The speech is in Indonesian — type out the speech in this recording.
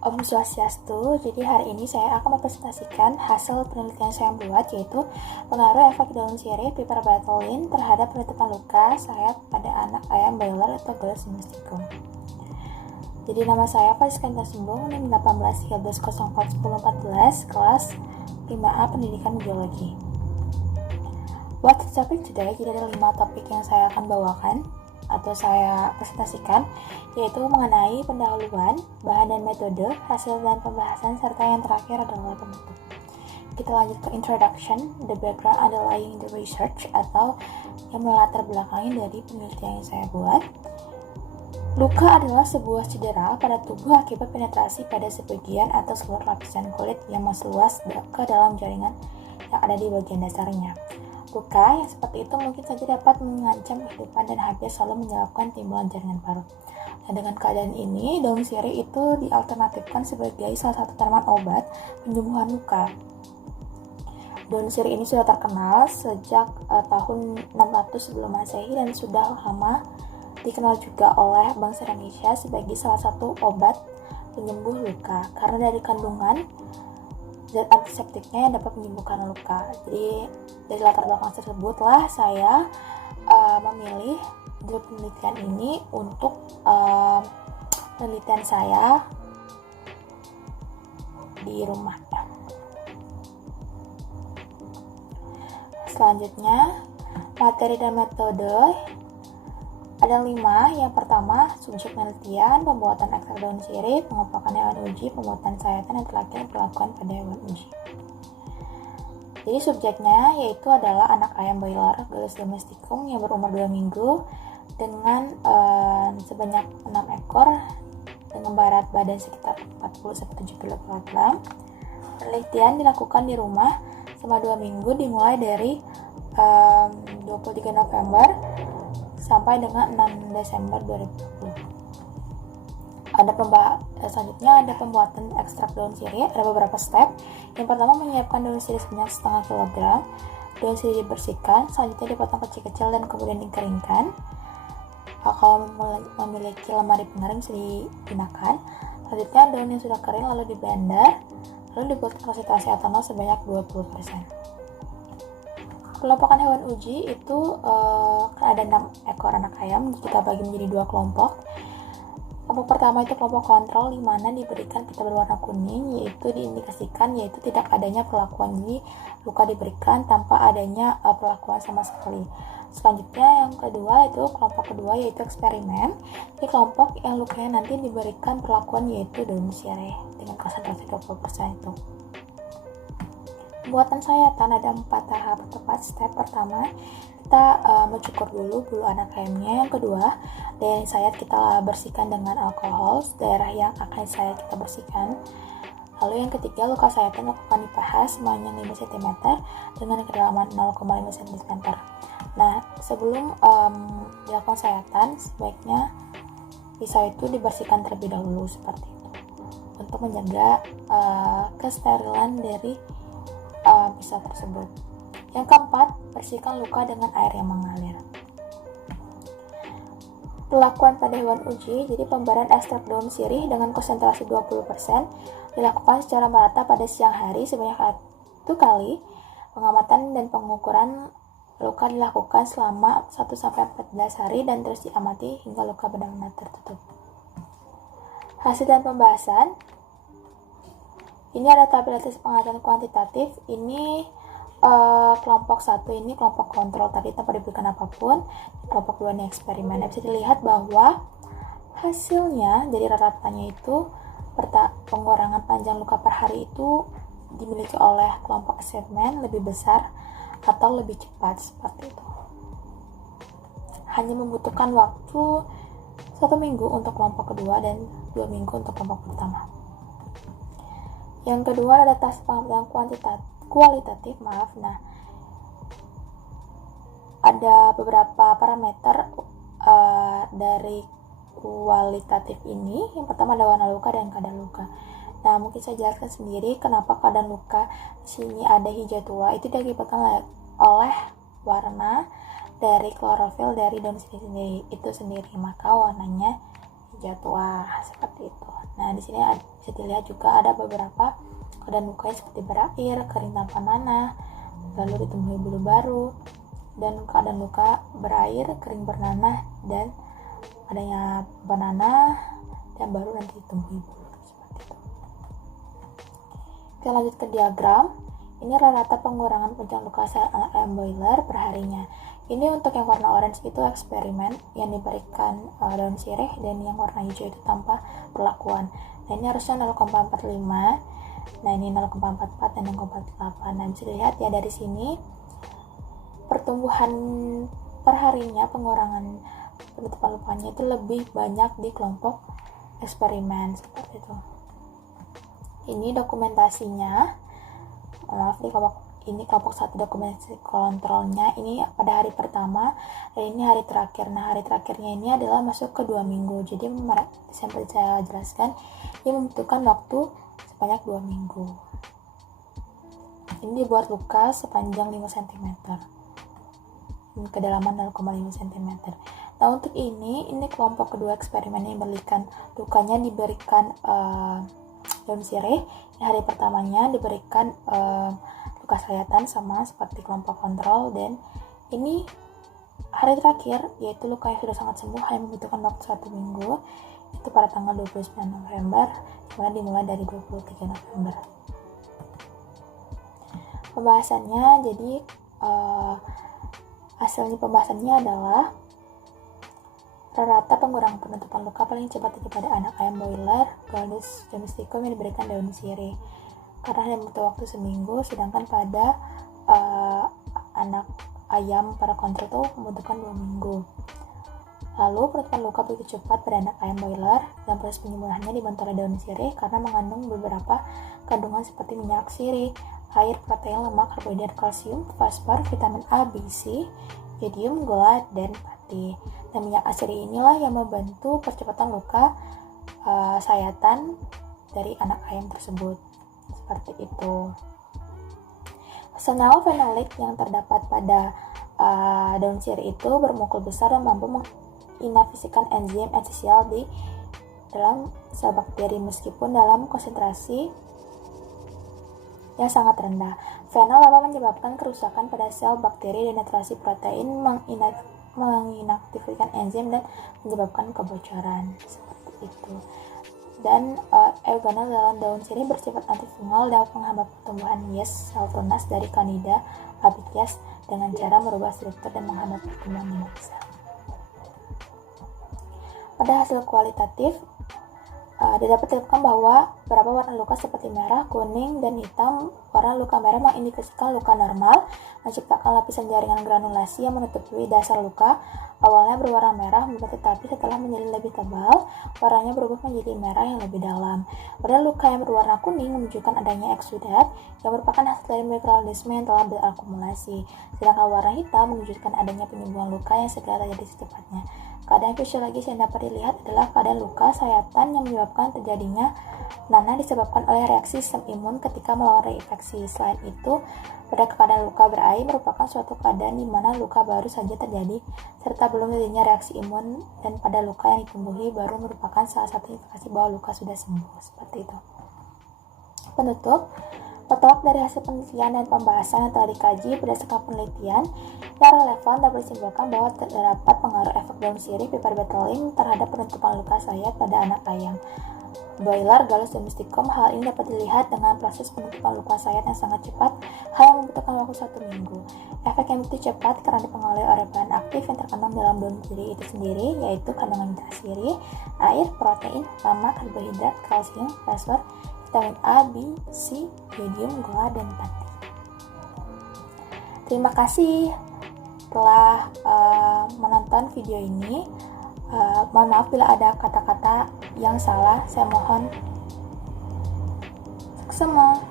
Om Swastiastu. Jadi hari ini saya akan mempresentasikan hasil penelitian saya buat, yaitu pengaruh efek daun sirih piperbenzoline terhadap penutupan luka sayat pada anak ayam broiler atau Gallus domesticum. Jadi nama saya Fariska Sembung, NIM 1813041014, kelas 5A Pendidikan Biologi. What's the topic today? Jadi ada 5 topik yang saya akan bawakan atau saya presentasikan, yaitu mengenai pendahuluan, bahan dan metode, hasil dan pembahasan, serta yang terakhir adalah penutup. Kita lanjut ke introduction, the background underlying the research, atau yang melatar belakangi dari penelitian yang saya buat. Luka adalah sebuah cedera pada tubuh akibat penetrasi pada sebagian atau seluruh lapisan kulit yang masuk luas ke dalam jaringan yang ada di bagian dasarnya. Luka yang seperti itu mungkin saja dapat mengancam kehidupan dan hampir selalu menyebabkan timbulan jaringan paru. Nah, dengan keadaan ini, daun sirih itu dialternatifkan sebagai salah satu tanaman obat penyembuhan luka. Daun sirih ini sudah terkenal sejak tahun 600 sebelum Masehi dan sudah lama dikenal juga oleh bangsa Indonesia sebagai salah satu obat penyembuh luka karena dari kandungan zat antiseptiknya yang dapat menyembuhkan luka. Jadi dari latar belakang tersebutlah saya memilih grup penelitian ini untuk penelitian saya di rumah. Selanjutnya, materi dan metode ada 5. Yang pertama, subjek penelitian, pembuatan ekstrak daun sirih, pengembangan hewan uji, pembuatan sayatan, dan terakhir perlakuan pada hewan uji. Jadi subjeknya yaitu adalah anak ayam broiler Gallus domesticum yang berumur 2 minggu dengan sebanyak 6 ekor dengan berat badan sekitar 40-70 kg. Penelitian dilakukan di rumah selama 2 minggu dimulai dari 23 November sampai dengan 6 Desember 2020. Selanjutnya ada pembuatan ekstrak daun sirih. Ada beberapa step. Yang pertama, menyiapkan daun sirih sebanyak setengah kilogram. Daun sirih dibersihkan, selanjutnya dipotong kecil-kecil dan kemudian dikeringkan. Kalau memiliki lemari pengering bisa digunakan. Selanjutnya daun yang sudah kering lalu diblender, lalu dibuat konsentrasi etanol sebanyak 20%. Kelompokan hewan uji itu ada 6 ekor anak ayam, kita bagi menjadi 2 kelompok. Kelompok pertama itu kelompok kontrol, di mana diberikan pita berwarna kuning, yaitu diindikasikan yaitu tidak adanya perlakuan, jadi luka diberikan tanpa adanya perlakuan sama sekali. Selanjutnya yang kedua itu kelompok kedua yaitu eksperimen, di kelompok yang lukanya nanti diberikan perlakuan yaitu daun sirih dengan konsentrasi 20% itu. Pembuatan sayatan ada 4 tahap atau 4 step. Pertama, kita mencukur dulu bulu anak ayamnya. Yang kedua, daerah yang sayat kita bersihkan dengan alkohol, daerah yang akan sayat kita bersihkan. Lalu yang ketiga, luka sayatan lakukan dipahas sepanjang 5 cm dengan kedalaman 0,5 cm. Nah, sebelum dilakukan sayatan, sebaiknya pisau itu dibersihkan terlebih dahulu seperti itu untuk menjaga kesterilan dari pisau tersebut. Yang keempat, bersihkan luka dengan air yang mengalir. Perlakuan pada hewan uji, jadi pemberian ekstrak daun sirih dengan konsentrasi 20% dilakukan secara merata pada siang hari sebanyak 1 kali. Pengamatan dan pengukuran luka dilakukan selama 1-14 hari dan terus diamati hingga luka benar-benar tertutup. Hasil dan pembahasan. Ini ada tabulasi pengaturan kuantitatif. Ini kelompok 1 ini kelompok kontrol tadi tanpa diberikan apapun. Kelompok 2 ini eksperimen. Bisa dilihat bahwa hasilnya jadi rata-ratanya itu pengurangan panjang luka per hari itu dimiliki oleh kelompok eksperimen lebih besar atau lebih cepat seperti itu. Hanya membutuhkan waktu 1 minggu untuk kelompok kedua dan 2 minggu untuk kelompok pertama. Yang kedua ada tes pengaturan kualitatif. Nah, ada beberapa parameter dari kualitatif ini. Yang pertama ada warna luka dan keadaan luka. Nah, mungkin saya jelaskan sendiri kenapa keadaan luka di sini ada hijau tua. Itu diakibatkan oleh warna dari klorofil dari daun sirih sendiri itu sendiri, maka warnanya jadwal seperti itu. Nah, di sini bisa dilihat juga ada beberapa keadaan luka seperti berair, kering tanpa nanah, lalu ditemui bulu baru, dan keadaan luka berair, kering bernanah, dan adanya banana dan baru nanti ditemui bulu seperti itu. Oke, lanjut ke diagram. Ini rata pengurangan puncak luka sel ayam boiler per harinya. Ini untuk yang warna orange itu eksperimen yang diberikan daun sirih, dan yang warna hijau itu tanpa perlakuan. Nah, ini harusnya 0,45. Nah, ini 0,44 dan 0,48. Nah, bisa dilihat ya dari sini pertumbuhan per harinya, pengurangan penutupan lukanya itu lebih banyak di kelompok eksperimen seperti itu. Ini dokumentasinya. Maaf, ini kelompok 1 dokumentasi kontrolnya ini pada hari pertama, dan ini hari terakhir. Nah, hari terakhirnya ini adalah masuk ke 2 minggu. Jadi seperti saya jelaskan, ini membutuhkan waktu sebanyak 2 minggu. Ini dibuat luka sepanjang 5 cm, kedalaman 0,5 cm. Nah, untuk ini kelompok kedua eksperimen yang diberikan lukanya diberikan daun sirih. Hari pertamanya diberikan luka sayatan sama seperti kelompok kontrol, dan ini hari terakhir yaitu luka yang sudah sangat sembuh hanya membutuhkan waktu 1 minggu, itu pada tanggal 29 November, kemudian dimulai dari 23 November. Pembahasannya, jadi hasilnya pembahasannya adalah rata pengurangan penutupan luka paling cepat itu pada anak ayam boiler Gallus domesticum yang diberikan daun sirih karena hanya butuh waktu seminggu, sedangkan pada anak ayam para kontrol itu membutuhkan 2 minggu. Lalu penutupan luka begitu cepat pada anak ayam boiler, dan proses penyembuhannya dibantu oleh daun sirih karena mengandung beberapa kandungan seperti minyak sirih, air, protein, lemak, karbohidrat, kalsium, fosfor, vitamin A, B, C, jodium, gula, dan pati. Dan minyak asiri inilah yang membantu percepatan luka sayatan dari anak ayam tersebut. Seperti itu. Senyawa fenolik yang terdapat pada daun sirih itu bermolekul besar dan mampu menginaktifkan enzim esensial di dalam sel bakteri meskipun dalam konsentrasi yang sangat rendah. Fenol dapat menyebabkan kerusakan pada sel bakteri, denaturasi protein, menginaktifkan enzim, dan menyebabkan kebocoran. Seperti itu. Dan eugenol dalam daun sirih bersifat antifungal, dapat menghambat pertumbuhan yeast sel tunas dari Candida albicans dengan cara merubah struktur dan menghambat pertumbuhan minyak sel. Pada hasil kualitatif, dapat ditemukan bahwa beberapa warna luka seperti merah, kuning, dan hitam. Warna luka merah mengindikasikan luka normal, menciptakan lapisan jaringan granulasi yang menutupi dasar luka. Awalnya berwarna merah, tetapi setelah menjadi lebih tebal, warnanya berubah menjadi merah yang lebih dalam. Pada luka yang berwarna kuning menunjukkan adanya eksudat yang merupakan hasil dari mikroorganisme yang telah berakumulasi. Sedangkan warna hitam menunjukkan adanya penyembuhan luka yang segera terjadi secepatnya. Keadaan fisiologis yang dapat dilihat adalah keadaan luka sayatan yang menyebabkan terjadinya nanah disebabkan oleh reaksi sistem imun ketika melawan reinfeksi. Selain itu, pada keadaan luka berair merupakan suatu keadaan di mana luka baru saja terjadi serta belum terjadinya reaksi imun, dan pada luka yang ditumbuhi baru merupakan salah satu indikasi bahwa luka sudah sembuh. Seperti itu. Penutup, petolak dari hasil penelitian dan pembahasan yang telah dikaji berdasarkan penelitian yang relevan dapat disimpulkan bahwa terdapat pengaruh efek daun sirih piperbenzoin terhadap penutupan luka sayat pada anak ayam boiler Gallus domesticum. Hal ini dapat dilihat dengan proses penutupan luka sayat yang sangat cepat, hal yang membutuhkan waktu 1 minggu. Efek yang begitu cepat karena dipengaruhi oleh bahan aktif yang terkandung dalam daun sirih itu sendiri, yaitu kandungan minyak sirih, air, protein, lemak, karbohidrat, kalsium, fosfor, vitamin A, B, C, jodium, gula, dan pati. Terima kasih telah menonton video ini. Mohon maaf bila ada kata-kata yang salah, saya mohon semua.